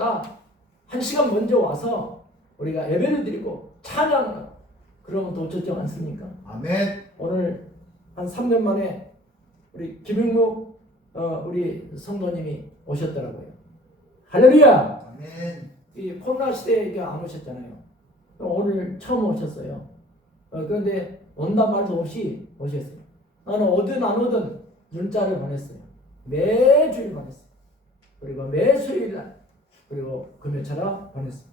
때마다 1시간 먼저 와서 우리가 예배를 드리고 찬양을 하고 그러면 더 좋지 않습니까? 아멘. 오늘 한 3년 만에 우리 김영국 우리 성도님이 오셨더라고요. 할렐루야. 아멘. 이 코로나 시대에 안 오셨잖아요. 오늘 처음 오셨어요. 그런데 온단 말도 없이 오셨어요. 나는 오든 안 오든 문자를 보냈어요. 매주일 보냈어요. 그리고 매 수요일날 그리고 금요일처럼 보냈어요.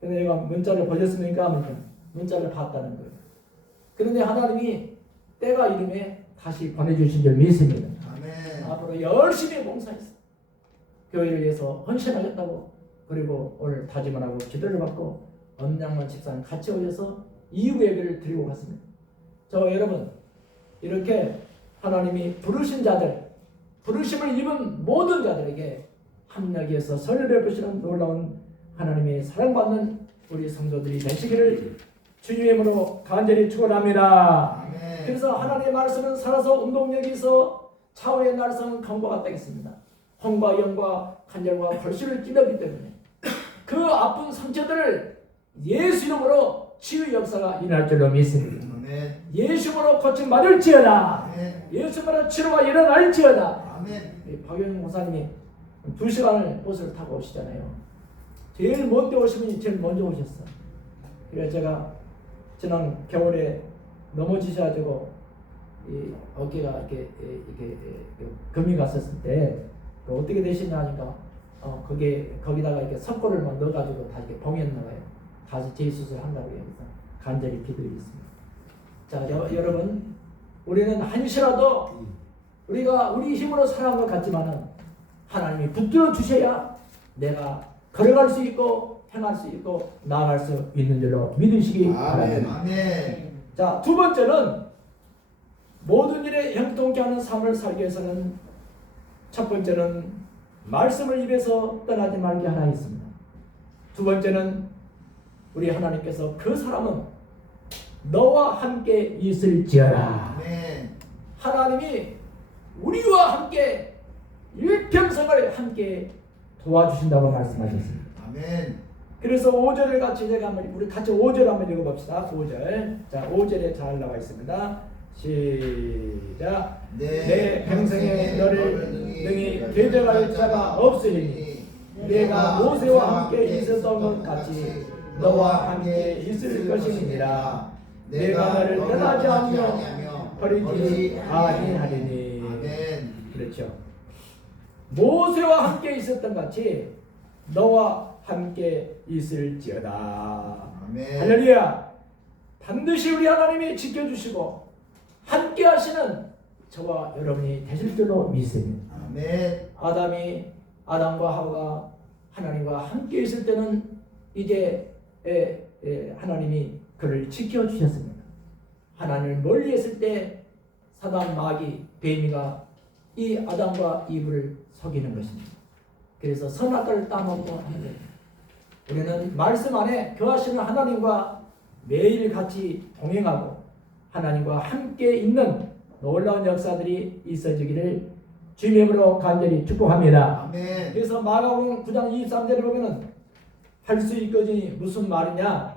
근데 내가 문자를 보셨습니까? 하니까 문자를 봤다는 거예요. 그런데 하나님이 때가 이름에 다시 보내주신 줄 믿습니다. 아멘. 앞으로 열심히 봉사했어요. 교회를 위해서 헌신하겠다고. 그리고 오늘 다짐을 하고 기도를 받고 엄양만 집사님 같이 오셔서 이후 예배를 드리고 갔습니다. 저 여러분 이렇게 하나님이 부르신 자들, 부르심을 입은 모든 자들에게 합력해서 선을 베푸시는 놀라운 하나님의 사랑받는 우리 성도들이 되시기를 주님의 이름으로 간절히 축원합니다. 아멘. 그래서 하나님의 말씀은 살아서 운동력이 있어 차후의 날성은 검과 같다 했습니다. 홍과 영과 간절과 골수를 찔렀기 때문에 그 아픈 상처들을 예수 이름으로 치유 역사가 일어날 줄로 믿습니다. 아멘. 예수 이름으로 고침 받을지어다. 아멘. 예수 이름으로 치료가 일어날지어다. 아멘. 박영영 목사님이 2시간을 버스를 타고 오시잖아요. 제일 먼저 오신 분이 제일 먼저 오셨어. 그래서 제가 지난 겨울에 넘어지셔가지고 이 어깨가 이렇게 금이 갔었을 때 어떻게 되시냐 하니까 거기다가 이렇게 석고를 막 넣어가지고 다 이렇게 봉했나 봐요. 다시 재수술 한다고 해서 간절히 기도했습니다. 자, 여러분 우리는 한시라도 우리가 우리 힘으로 살아간 것 같지만은 하나님이 붙들어 주셔야 내가 걸어갈 수 있고 행할 수 있고 나아갈 수 있는 줄로 믿으시기 바랍니다. 아멘. 자, 두 번째는 모든 일에 형통케 하는 삶을 살기 위해서는 첫 번째는 말씀을 입에서 떠나지 말게 하나 있습니다. 두 번째는 우리 하나님께서 그 사람은 너와 함께 있을지어라. 아멘. 하나님이 우리와 함께 일평생을 함께 도와주신다고 말씀하셨습니다. 아멘. 그래서 5절을 같이 제가 우리 같이 5절 한번 읽어봅시다. 5절. 자, 5절에 잘 나와 있습니다. 시작. 내 평생에 너를 능히 대적할 자가 없으리니 내가 모세와 함께 있었던 것 같이 너와 함께 있을 것이니라. 내가 너를 떠나지 않으며 버리지 아니하리니. 아멘. 그렇죠. 모세와 함께 있었던 같이 너와 함께 있을지어다. 아멘. 할렐루야. 반드시 우리 하나님이 지켜주시고 함께 하시는 저와 여러분이 되실 줄로 믿습니다. 아멘. 아담과 하와가 하나님과 함께 있을 때는 이제 하나님이 그를 지켜주셨습니다. 하나님을 멀리 했을 때 사단 마귀 뱀이가 이 아담과 이브를 속이는 것입니다. 그래서 선악과를 따먹고 하는 거예요. 우리는 말씀 안에 거하시는 하나님과 매일 같이 동행하고 하나님과 함께 있는 놀라운 역사들이 있어지기를 주님의 이름으로 간절히 축복합니다. 아멘. 그래서 마가복음 9장 23절에 보면은 할 수 있거니 무슨 말이냐?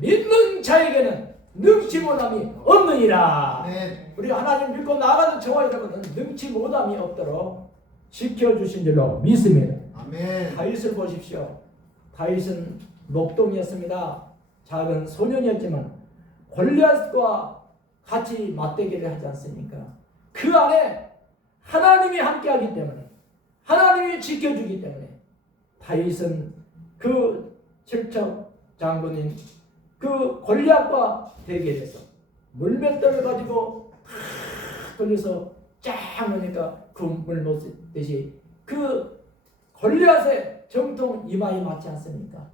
믿는 자에게는 능치 못함이 없느니라. 아멘. 우리 하나님 믿고 나아가는 저와 여러분은 능치 못함이 없도록 지켜주신 줄로 믿습니다. 아멘. 다윗을 보십시오. 다윗은 목동이었습니다. 작은 소년이었지만 골리앗과 같이 맞대결을 하지 않습니까? 그 안에 하나님이 함께하기 때문에 하나님이 지켜주기 때문에 다윗은 그 칠척 장군인 그 골리앗과 대결해서 물맷돌을 가지고 돌려서 쫙 놓으니까 그 물못듯이 그 골리앗의 정통 이마에 맞지 않습니까?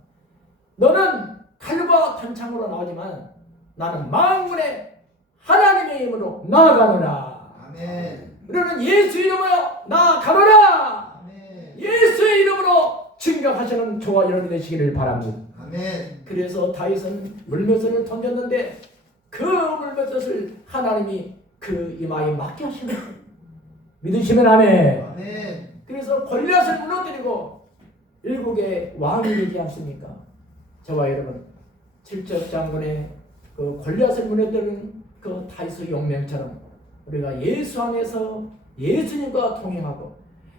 너는 칼과 탄창으로 나오지만 나는 만군의 하나님의 이름으로 나아가노라. 아멘. 우리는 예수 이름으로 나아가노라. 아멘. 예수의 이름으로 증거하시는 저와 여러분이 되시기를 바랍니다. 아멘. 그래서 다윗은 물맷을 던졌는데 그 물맷을 하나님이 그 이마에 맞게 하시는 거예요. 믿으시면 아멘. 아멘. 그래서 골리앗을 무너뜨리고 일국의 왕이 되지 않습니까? 저와 여러분, 칠적 장군의 그 골리앗을 무너뜨린 그 다윗의 용맹처럼 우리가 예수 안에서 예수님과 동행하고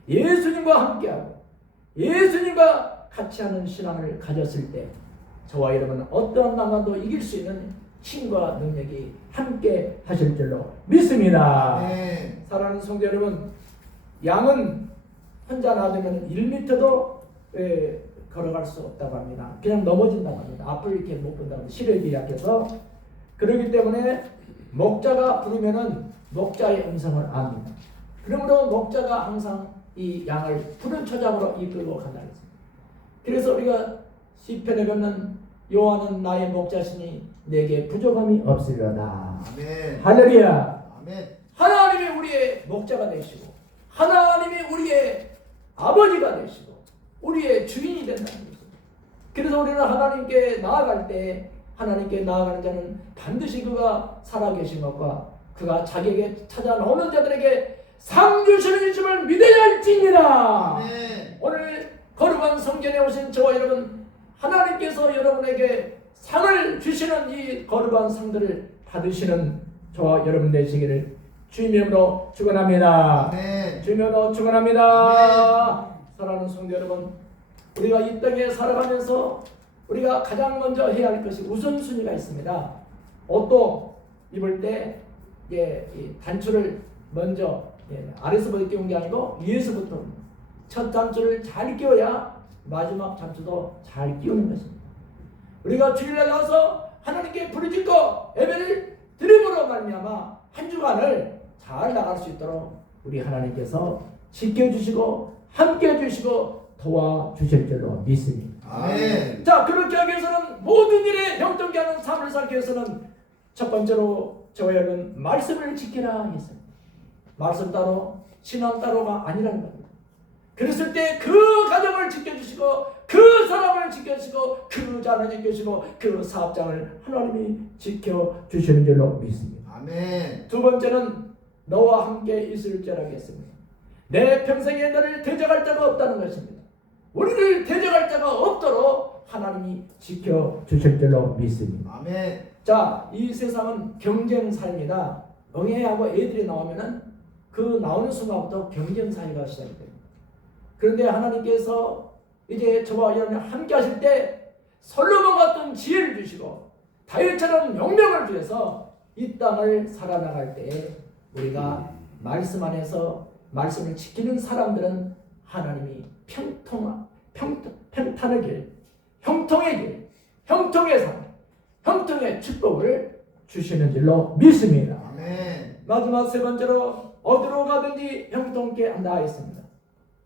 예수님과 함께하고 예수님과 같이 하는 신앙을 가졌을 때 저와 여러분은 어떠한 난관도 이길 수 있는 힘과 능력이 함께 하실 줄로 믿습니다. 아멘. 사랑하는 성도 여러분, 양은 혼자 놔두면 1m도 걸어갈 수 없다고 합니다. 그냥 넘어진다고 합니다. 앞을 이렇게 못 본다고 시력이 약해서. 그렇기 때문에 목자가 부르면은 목자의 음성을 압니다. 그러므로 목자가 항상 이 양을 푸른 초장으로 이끌고 간다 했습니다. 그래서 우리가 시편에 보면 여호와는 나의 목자시니 내게 부족함이 없으리로다. 아멘. 할렐루야. 아멘. 하나님이 우리의 목자가 되시고 하나님이 우리의 아버지가 되시고 우리의 주인이 된다는 것입니다. 그래서 우리는 하나님께 나아갈 때 하나님께 나아가는 자는 반드시 그가 살아계신 것과 그가 자기에게 찾아오는 자들에게 상 주시는 이심을 믿어야 할지니라. 아멘. 오늘 거룩한 성전에 오신 저와 여러분, 하나님께서 여러분에게 상을 주시는 이 거룩한 상들을 받으시는 저와 여러분 되시기를 주님의 이름으로 축원합니다. 아멘. 주님의 이름으로 축원합니다. 사랑하는 성도 여러분, 우리가 이 땅에 살아가면서 우리가 가장 먼저 해야 할 것이 우선순위가 있습니다. 옷도 입을 때 이 단추를 먼저 아래서부터 끼운 게 아니고 위에서부터 첫 단추를 잘 끼워야 마지막 단추도 잘 끼우는 것입니다. 우리가 주일날 나와서 하나님께 부르짖고 예배를 드림으로 말미암아 한 주간을 잘 나갈 수 있도록 우리 하나님께서 지켜주시고 함께해 주시고 도와주실 줄로 믿습니다. 아멘. 자, 그렇게 하기 위해서는 모든 일에 형통케 하는 삶을 살기 위해서는 첫 번째로 저와 여러분 말씀을 지키라 했습니다. 말씀 따로 신앙 따로가 아니라는 겁니다. 그랬을 때 그 가정을 지켜주시고 그 사람을 지켜주시고 그 자를 지켜주시고 그 사업장을 하나님이 지켜주시는 줄로 믿습니다. 아멘. 두 번째는 너와 함께 있을 자라고 했습니다. 내 평생에 너를 대적할 자가 없다는 것입니다. 우리를 대적할 자가 없도록 하나님이 지켜주실 줄로 믿습니다. 아멘. 자, 이 세상은 경쟁사입니다. 응애하고 애들이 나오면은 그 나오는 순간부터 경쟁사회가 시작이 됩니다. 그런데 하나님께서 이제 저와 여러분이 함께 하실 때 솔로몬 같은 지혜를 주시고 다윗처럼 용명을 주셔서 이 땅을 살아나갈 때 우리가 말씀 안에서 말씀을 지키는 사람들은 하나님이 평탄의 길, 형통의 길, 형통의 삶, 형통의 축복을 주시는 줄로 믿습니다. 아멘. 마지막 세 번째로 어디로 가든지 형통케 한다 했습니다.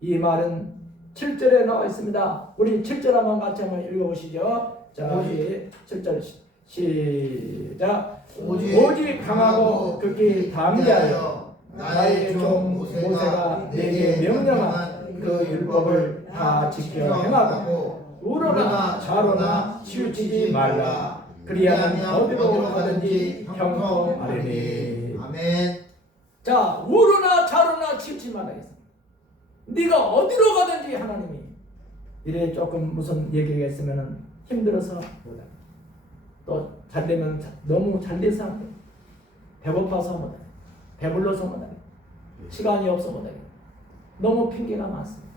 이 말은 7절에 나와 있습니다. 우리 7절 한번 같이 한번 읽어보시죠. 자, 우리 7절 시작. 오직 강하고 극히 담대하여 나의 종 모세가 내게 명령한 그 율법을 다 지켜 행하고 우로나 좌로나 치우치지 말라. 그리하면 어디로 가든지 형통하리니. 아멘. 자, 우로나 좌로나 치우치지 말라 했습니다. 네가 어디로 가든지 하나님이 이래 조금 무슨 얘기가 있으면 힘들어서 못하고 또 잘되면 너무 잘돼서 안 돼. 배고파서 못하고 배불러서 못하고 시간이 없어 못하고 너무 핑계가 많습니다.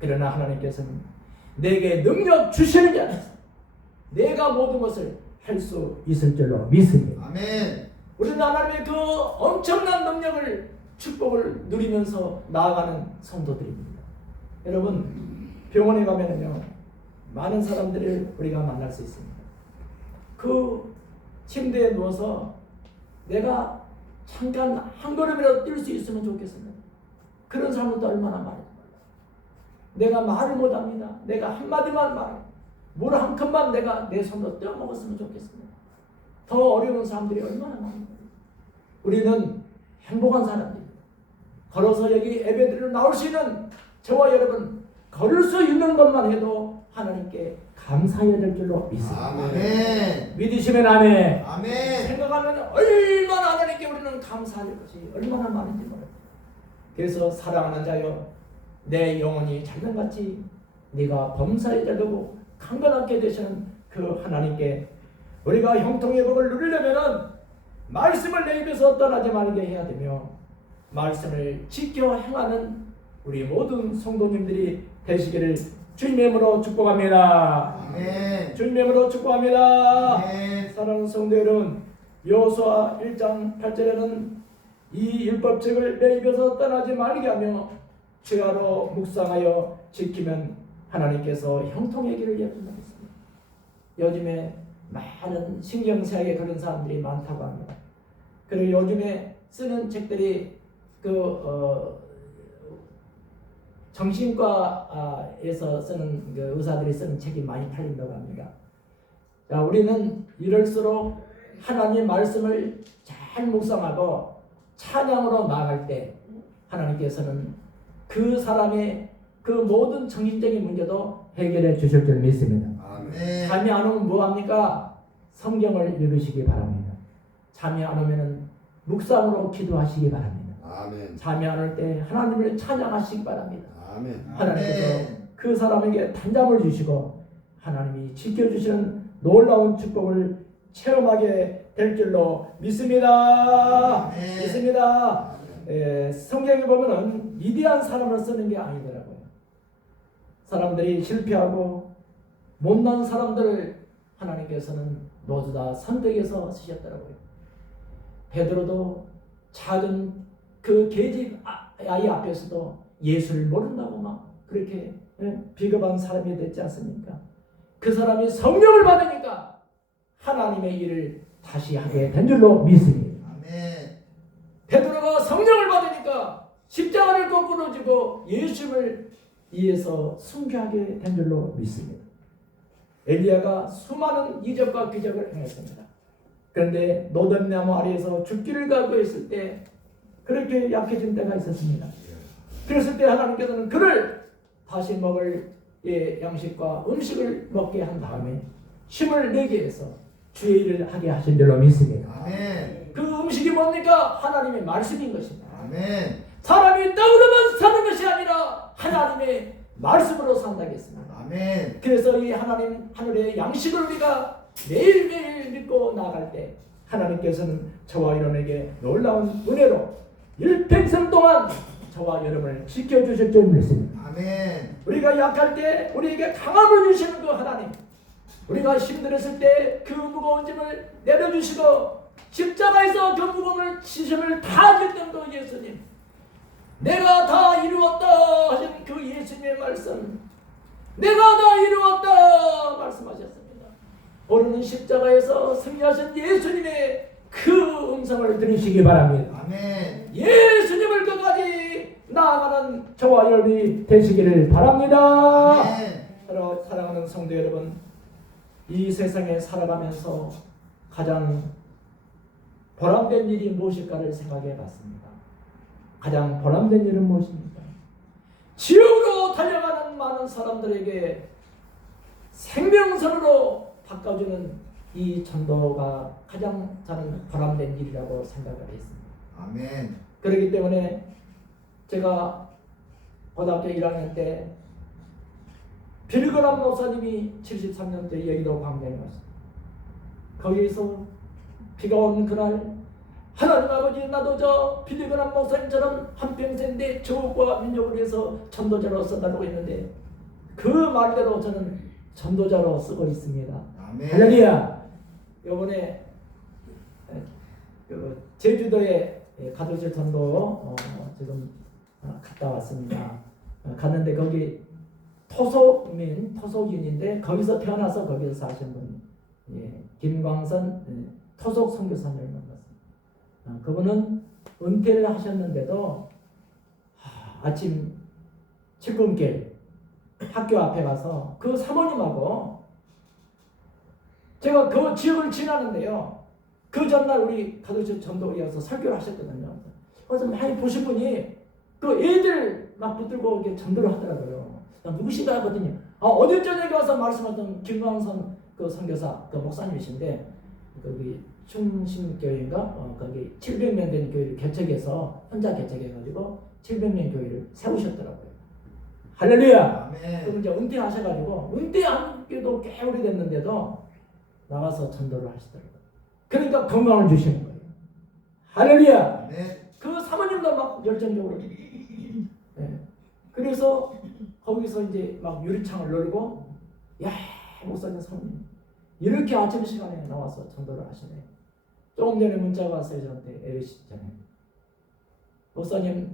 그러나 하나님께서는 내게 능력 주시는 자 안에서 내가 모든 것을 할 수 있을 줄로 믿습니다. 아멘. 우리는 하나님의 그 엄청난 능력을 축복을 누리면서 나아가는 성도들입니다. 여러분, 병원에 가면은요 많은 사람들을 우리가 만날 수 있습니다. 그 침대에 누워서 내가 잠깐 한 걸음이라도 뛸 수 있으면 좋겠습니다. 그런 사람들도 얼마나 많아요. 내가 말을 못합니다. 내가 한마디만 말해. 물 한 컵만 내가 내 손으로 떼어 먹었으면 좋겠습니다. 더 어려운 사람들이 얼마나 많은가요. 우리는 행복한 사람들입니다. 걸어서 여기 예배드리러 나올 수 있는 저와 여러분, 걸을 수 있는 것만 해도 하나님께 감사해야 될 줄로 믿습니다. 아멘. 믿으시면 아멘. 아멘. 생각하면 얼마나 하나님께 우리는 감사할 것이 얼마나 많은지 몰라요. 그래서 사랑하는 자여, 내 영혼이 잘됨같이 네가 범사에 되고 강건하게 되시는 그 하나님께 우리가 형통의 복을 누리려면은 말씀을 내 입에서 떠나지 말게 해야 되며 말씀을 지켜 행하는 우리 모든 성도님들이 되시기를 주님의 이름으로 축복합니다. 아멘. 주님의 이름으로 축복합니다. 아멘. 사랑하는 성도 여러분, 여호수아 1장 8절에는 이 율법책을 내 입에서 떠나지 말게 하며 주야로 묵상하여 지키면 하나님께서 형통의 길을 열어준다고 했습니다. 요즘에 많은 신경쇠약에 걸린 사람들이 많다고 합니다. 그리고 요즘에 쓰는 책들이 정신과에서 쓰는 그 의사들이 쓰는 책이 많이 팔린다고 합니다. 자, 우리는 이럴수록 하나님 말씀을 잘 묵상하고 찬양으로 나아갈 때 하나님께서는 그 사람의 그 모든 정신적인 문제도 해결해 주실 줄 믿습니다. 아멘. 잠이 안 오면 뭐합니까? 성경을 읽으시기 바랍니다. 잠이 안 오면 묵상으로 기도하시기 바랍니다. 아멘. 잠이 안 올 때 하나님을 찬양하시기 바랍니다. 아멘. 하나님께서 그 사람에게 단잠을 주시고 하나님이 지켜주시는 놀라운 축복을 체험하게 될 줄로 믿습니다. 아멘. 믿습니다. 성경에 보면은 위대한 사람을 쓰는 게 아니더라고요. 사람들이 실패하고 못난 사람들을 하나님께서는 모두 다 선택해서 쓰셨더라고요. 베드로도 작은 그 계집 아이 앞에서도 예수를 모른다고 막 그렇게 비겁한 사람이 됐지 않습니까? 그 사람이 성령을 받으니까 하나님의 일을 다시 하게 된 줄로 믿습니다. 아멘. 베드로가 성령을 받으니까 십자가를 거꾸로 지고 예수를 위해서 순교하게 된 줄로 믿습니다. 엘리야가 수많은 이적과 기적을 행했습니다. 그런데 노뱀나무 아래에서 죽기를 각오했을 때 그렇게 약해진 때가 있었습니다. 그랬을 때 하나님께서는 그를 다시 먹을 양식과 음식을 먹게 한 다음에 힘을 내게 해서 주의 일을 하게 하신 줄로 믿습니다. 아멘. 그 음식이 뭡니까? 하나님의 말씀인 것입니다. 아멘. 사람이 떡으로만 사는 것이 아니라 하나님의 말씀으로 산다겠습니다. 아멘. 그래서 이 하나님 하늘의 양식을 우리가 매일매일 믿고 나아갈 때 하나님께서는 저와 여러분에게 놀라운 은혜로 일평생 동안 저와 여러분을 지켜주실 줄 믿습니다. 아멘. 우리가 약할 때 우리에게 강함을 주시는 그 하나님, 우리가 힘들었을 때 그 무거운 짐을 내려주시고 십자가에서 그 무거움을 지심을 다 졌던 그 예수님, 내가 다 이루었다 하신 그 예수님의 말씀, 내가 다 이루었다 말씀하셨습니다. 오늘은 십자가에서 승리하신 예수님의 그 음성을 들으시기 바랍니다. 아멘. 예수님을 끝까지 나아가는 저와 여러분이 되시기를 바랍니다. 아멘. 사랑하는 성도 여러분, 이 세상에 살아가면서 가장 보람된 일이 무엇일까를 생각해 봤습니다. 가장 보람된 일은 무엇입니까? 지옥으로 달려가는 많은 사람들에게 생명선으로 바꿔주는 이 전도가 가장 저는 보람된 일이라고 생각을 했습니다. 아멘. 그렇기 때문에 제가 고등학교 1학년 때 빌그람 목사님이 73년대 여의도 광장에 왔습니다. 거기에서 비가 오는 그날 하나님 아버지, 나도 저 빌그람 목사님처럼 한평생 내 조국과 민족을 위해서 전도자로 써달라고 했는데 그 말대로 저는 전도자로 쓰고 있습니다. 아멘. 할렐루야. 이번에 제주도에 가톨릭 전도 지금 갔다 왔습니다. 갔는데 거기 토속인인데 거기서 태어나서 거기서 사신 분, 김광선 토속 선교사님을 만났습니다. 그분은 은퇴를 하셨는데도 아침 출근길 학교 앞에 가서 그 사모님하고 제가 그 지역을 지나는데요. 그 전날 우리 가톨릭 전도에 와서 설교를 하셨거든요. 그래서 많이 보신 분이 그 애들 막 붙들고 이렇게 전도를 하더라고요. 누구신가 하거든요. 어제 저녁에 와서 말씀하던 김광선 그 선교사, 그 목사님이신데 거기 충신교회인가 거기 700명 된 교회를 개척해서 혼자 개척해가지고 700명 교회를 세우셨더라고요. 할렐루야. 아멘. 그럼 이제 은퇴하셔가지고 은퇴한 게도 꽤 오래됐는데도 나가서 전도를 하시더라고요. 그러니까 건강을 주시는 거예요. 할렐루야. 아멘. 그 사모님도 막 열정적으로. 예. 그래서 거기서 이제 막 유리창을 열고, 야, 목사님 사모님 이렇게 아침 시간에 나와서 전도를 하시네요. 조금 전에 문자가 왔어요. 저한테 에르시잖아요. 목사님,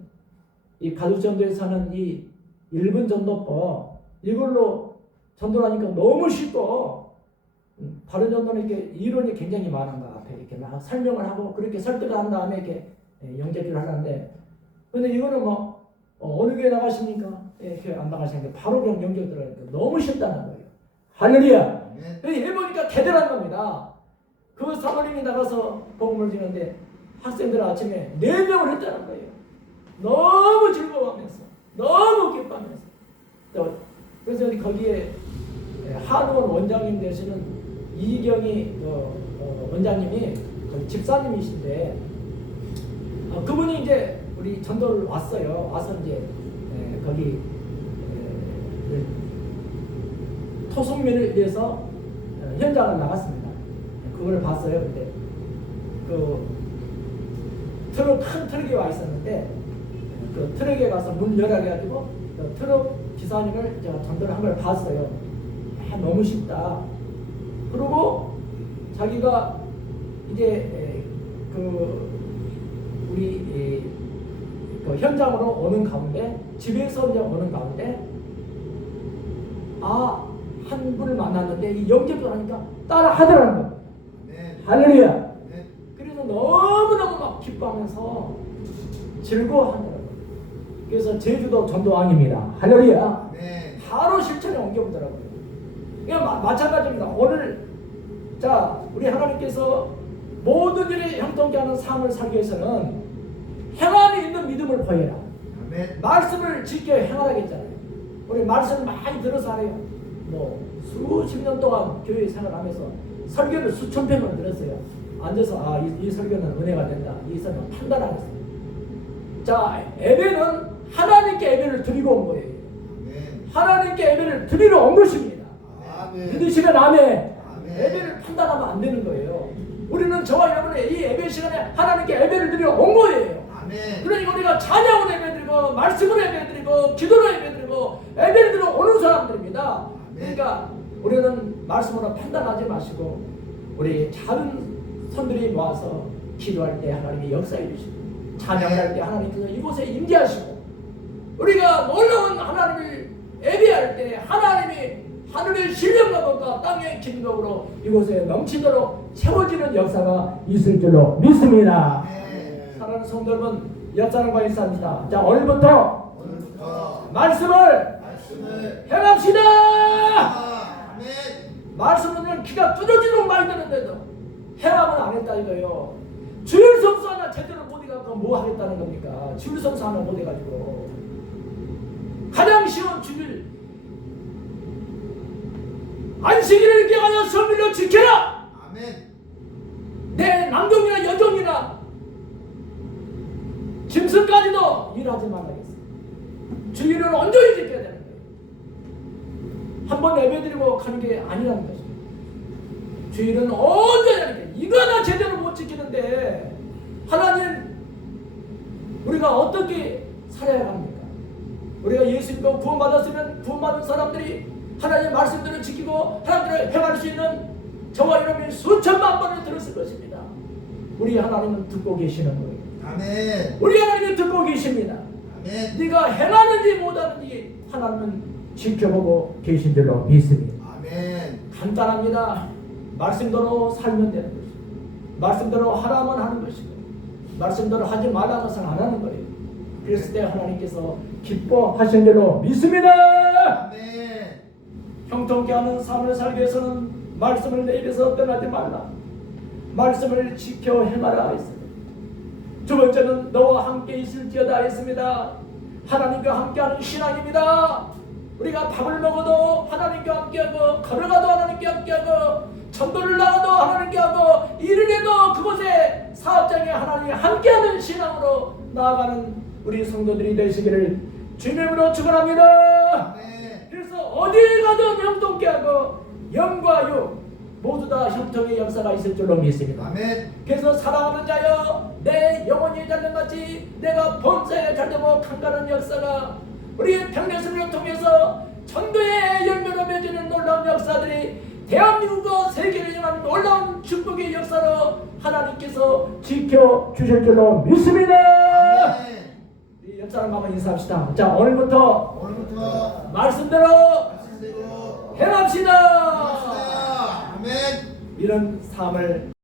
이 가족 전도에서 하는 이 1분 전도법 이걸로 전도를 하니까 너무 쉽고, 다른 전도는 이렇게 이론이 굉장히 많은 것 같아요. 이렇게 막 설명을 하고 그렇게 설득을 한 다음에 이렇게 연결을 하는데, 근데 이거는 뭐 어느 교회 나가십니까? 교회 안 나가시니까 바로 그냥 연결 들어가니까 너무 쉽다는 거예요. 할렐루야. 해보니까 대단한 겁니다. 그 사모님이 나가서 복음을 주는데 학생들 아침에 4명을 했다는 거예요. 너무 즐거워하면서, 너무 기뻐하면서. 그래서 거기에 한의원 원장님 되시는 이경희 원장님이 거기 집사님이신데, 그분이 이제 우리 전도를 왔어요. 와서 이제 거기 토속면을 위해서 현장을 나갔습니다. 그걸 봤어요. 근데 그 트럭, 큰 트럭이 와 있었는데 그 트럭에 가서 문 열어 가지고 그 트럭 기사님을 제가 전도를 한 걸 봤어요. 너무 쉽다. 그리고 자기가 이제 그 우리 그 현장으로 오는 가운데, 집에서 이제 오는 가운데, 한 분을 만났는데 이 영접을 하니까 따라 하더라는 겁니다. 할렐루야. 그래서 너무너무 막 기뻐하면서 즐거워하더라고요. 그래서 제주도 전도왕입니다. 할렐루야. 바로 실천에 옮겨보더라고요. 그러니까 마찬가지입니다. 오늘 자, 우리 하나님께서 모든 일에 형통케 하는 삶을 살기 위해서는 행함이 있는 믿음을 보여라. 말씀을 지켜 행하라 했잖아요. 우리 말씀을 많이 들어서 하래요. 뭐 수십 년 동안 교회 생활하면서 설교를 수천 편을 들었어요. 앉아서 이 설교는 은혜가 된다. 이 설교는 판단하겠어요. 자, 예배는 하나님께 예배를 드리고 온 거예요. 하나님께 예배를 드리러 온 것입니다. 믿으시면 아멘. 예배를 판단하면 안 되는 거예요. 우리는 저와 여러분의 이 예배 시간에 하나님께 예배를 드리러 온 거예요. 그러니까 우리가 찬양으로 예배드리고 말씀으로 예배드리고 기도로 예배드리고 예배를 드리러 오는 사람들입니다. 그러니까 우리는 말씀으로 판단하지 마시고 우리 작은 손들이 모아서 기도할 때 하나님이 역사해 주시고 찬양을 할 때 하나님께서 이곳에 임재하시고 우리가 놀라운 하나님을 예배할 때 하나님이 하늘의 신령과 것과 땅의 기름으로 이곳에 넘치도록 채워지는 역사가 있을 줄로 믿습니다. 사랑하는 성도 여러분, 옆 사람과 인사합니다. 자, 오늘부터 말씀을 행합시다. 말씀은 귀가 뚫어지도록 많이 듣는데도 행함은 안 했다 이거예요. 주일 성수 하나 제대로 못 해가지고 뭐 하겠다는 겁니까? 주일 성수 하나 못 해가지고 가장 쉬운 주일 안식일을 깨가지고 성일로 지켜라. 내 남동이나 여종이나 짐승까지도 일하지 말라겠어. 주일은 온전히 지켜야 되는 거예요. 한번 예배드리고 가는 게 아니라는 거죠. 주일은 온전히 하는 거예요. 이거 하나 제대로 못 지키는데 하나님 우리가 어떻게 살아야 합니까? 우리가 예수 믿고 구원받았으면 구원받은 사람들이 하나님의 말씀들을 지키고 하나님을 행할 수 있는 저와 여러분이 수천만 번을 들었을 것입니다. 우리 하나님은 듣고 계시는 거예요. 우리 하나님은 듣고 계십니다. 네가 행하는지 못하는지 하나님은 지켜보고 계신 줄로 믿습니다. 간단합니다. 말씀대로 살면 되는 것이고 말씀대로 하라면 하는 것이고 말씀대로 하지 말라는 것은 안 하는 거예요. 그랬을 때 하나님께서 기뻐하신 줄로 믿습니다. 형통케 하는 삶을 살기 위해서는 말씀을 내 입에서 떠나지 말라. 말씀을 지켜 행하라 했습니다. 두 번째는 너와 함께 있을지어다 했습니다. 하나님과 함께하는 신앙입니다. 우리가 밥을 먹어도 하나님과 함께하고 걸어가도 하나님과 함께하고 전도를 나가도 하나님께 하고 일을 해도 그곳에 사업장에 하나님이 함께하는 신앙으로 나아가는 우리 성도들이 되시기를 주님으로 축원합니다. 아멘. 그래서 어디 가든 형통케 하고 영과 육 모두 다 형통의 역사가 있을 줄로 믿습니다. 아멘. 그래서 사랑하는 자여 내 영혼이 잘됨같이 내가 범사에 잘되고 강간한 역사가 우리의 평내스를 통해서 전도의 열매로 맺어지는 놀라운 역사들이 대한민국과 세계를 향한 놀라운 축복의 역사로 하나님께서 지켜주실 줄로 믿습니다. 아멘. 이 역사를 한번 인사합시다. 자, 오늘부터 오늘부터 말씀대로 말씀대로 행합시다. 합시다. 아멘. 이런 삶을